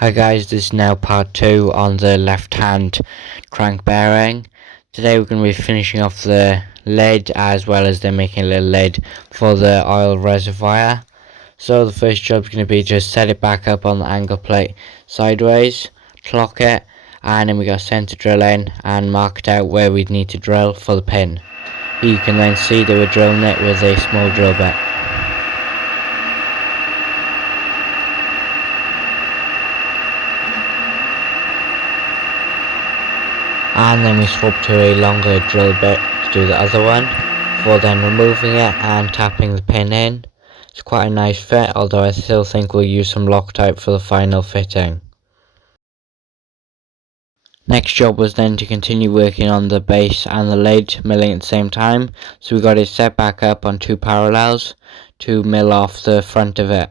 Hi guys, this is now part 2 on the left hand crank bearing. Today we're going to be finishing off the lid as well as then making a little lid for the oil reservoir. So the first job is going to be just set it back up on the angle plate sideways, clock it, and then we got center drill in and mark it out where we'd need to drill for the pin. You can then see that we're drilling it with a small drill bit. And then we swap to a longer drill bit to do the other one, before then removing it and tapping the pin in. It's quite a nice fit, although I still think we'll use some Loctite for the final fitting. Next job was then to continue working on the base and the lid, milling at the same time, so we got it set back up on 2 parallels to mill off the front of it.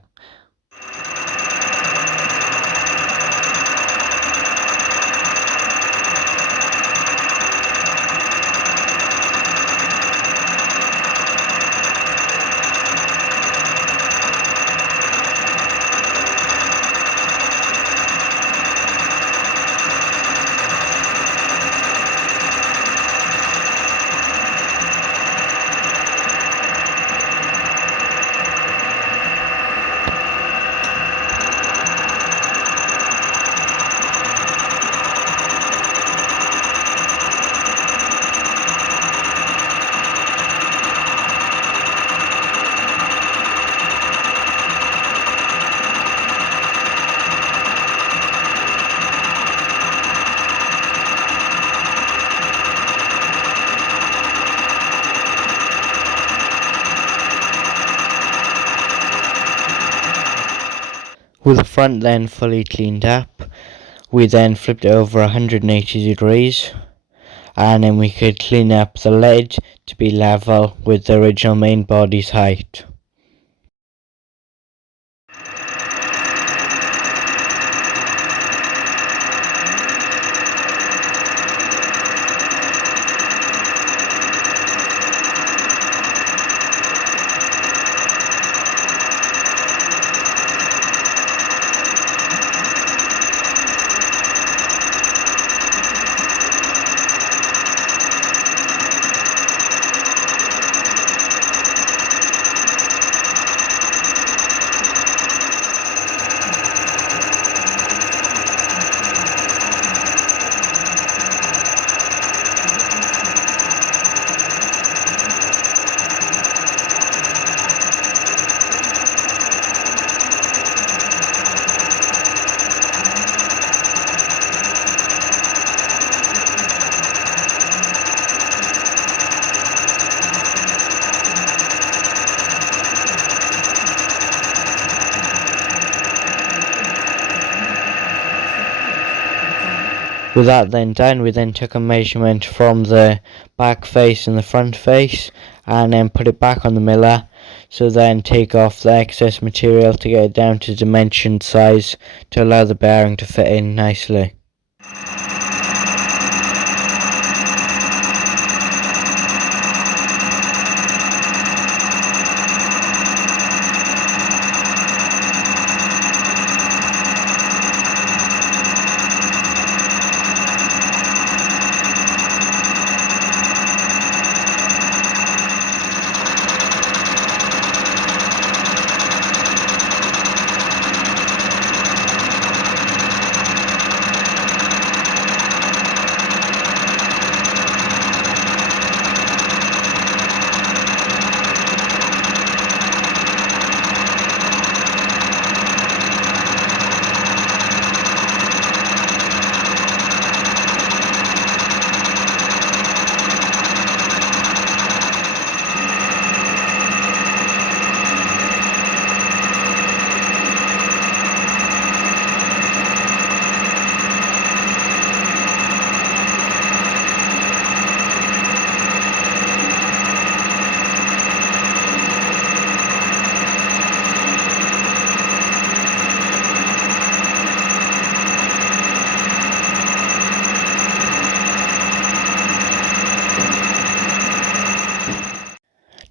With the front then fully cleaned up, we then flipped it over 180 degrees, and then we could clean up the lid to be level with the original main body's height. With that then done, we then took a measurement from the back face and the front face and then put it back on the miller, so then take off the excess material to get it down to dimension size to allow the bearing to fit in nicely.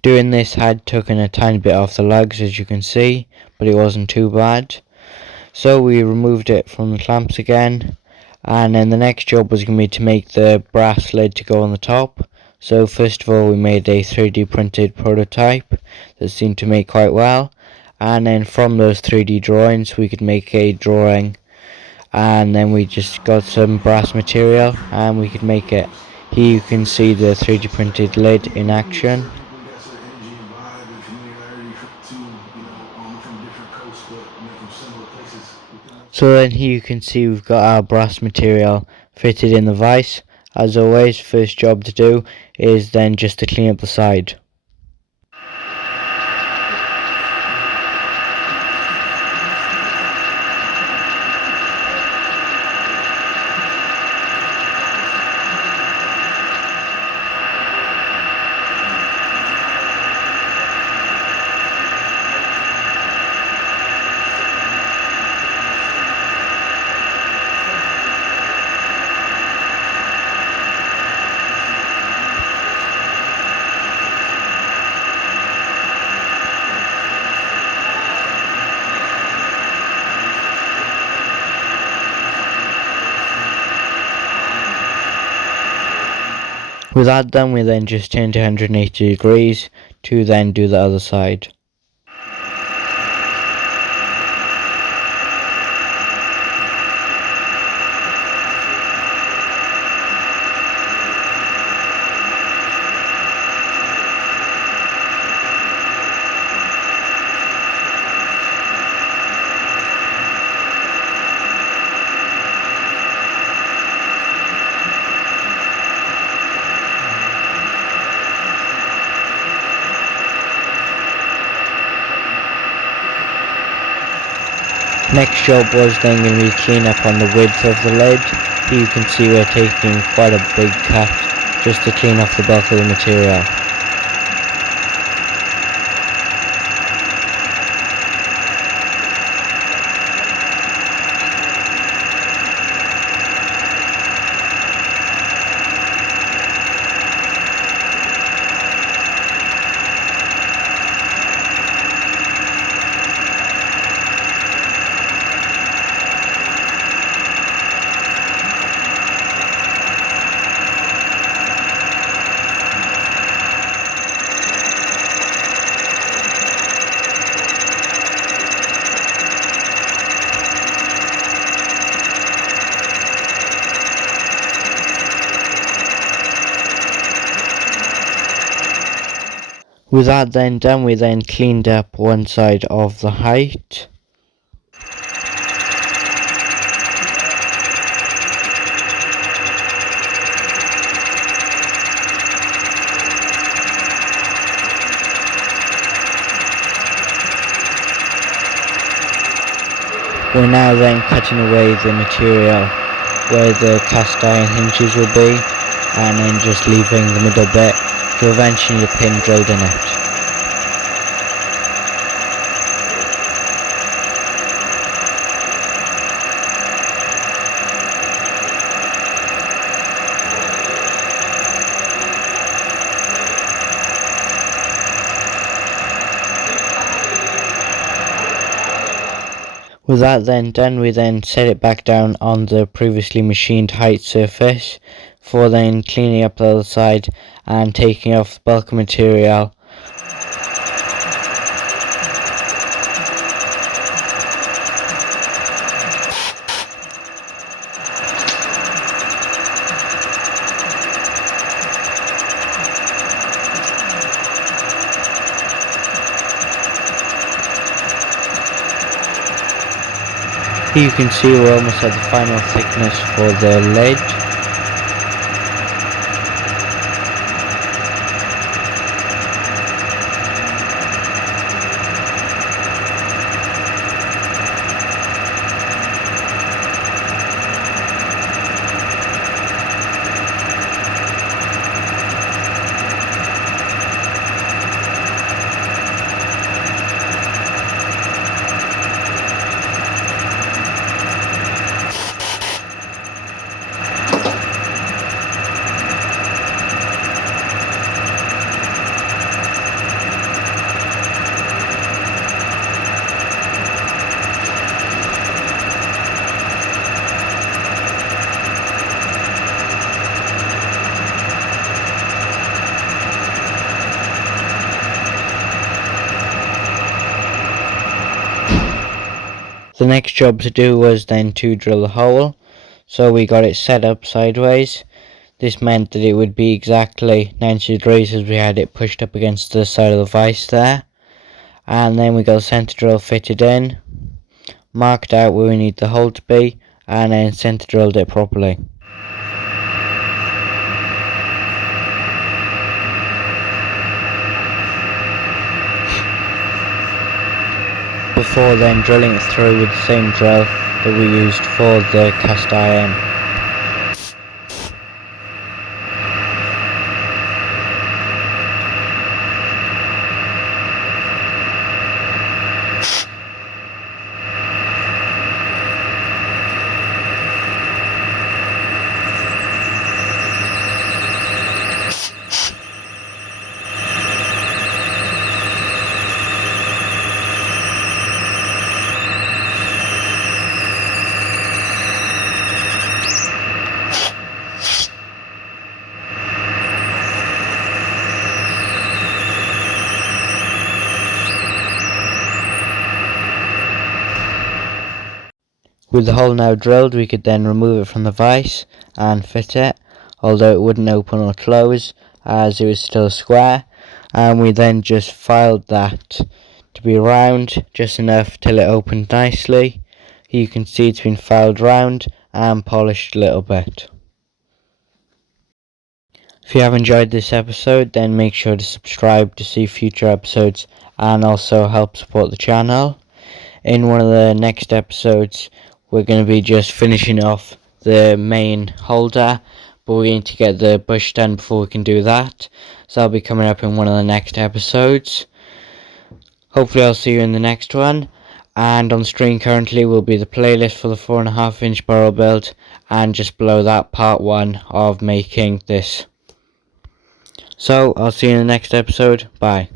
Doing this had taken a tiny bit off the lugs, as you can see, but it wasn't too bad. So we removed it from the clamps again, and then the next job was going to be to make the brass lid to go on the top. So first of all we made a 3D printed prototype that seemed to make quite well, and then from those 3D drawings we could make a drawing, and then we just got some brass material and we could make it. Here you can see the 3D printed lid in action. So then here you can see we've got our brass material fitted in the vise. As always, first job to do is then just to clean up the side. With that done, we then just turn to 180 degrees to then do the other side. Next job was then going to be clean up on the width of the lid. Here you can see we're taking quite a big cut just to clean off the bulk of the material. With that then done, we then cleaned up one side of the height. We're now then cutting away the material where the cast iron hinges will be, and then just leaving the middle bit to eventually a pin drilled in it. With that then done, we then set it back down on the previously machined height surface for then cleaning up the other side and taking off the bulk of material. Here you can see we're almost at the final thickness for the lid. The next job to do was then to drill the hole. So we got it set up sideways. This meant that it would be exactly 90 degrees as we had it pushed up against the side of the vise there. And then we got the centre drill fitted in, marked out where we need the hole to be, and then centre drilled it properly. Before then drilling it through with the same drill that we used for the cast iron. With the hole now drilled, we could then remove it from the vise and fit it, although it wouldn't open or close as it was still square, and we then just filed that to be round just enough till it opened nicely. You can see it's been filed round and polished a little bit. If you have enjoyed this episode, then make sure to subscribe to see future episodes and also help support the channel. In one of the next episodes, we're going to be just finishing off the main holder, but we need to get the bush done before we can do that. So that'll be coming up in one of the next episodes. Hopefully I'll see you in the next one. And on screen currently will be the playlist for the 4.5 inch Burrell Build, and just below that part 1 of making this. So I'll see you in the next episode. Bye.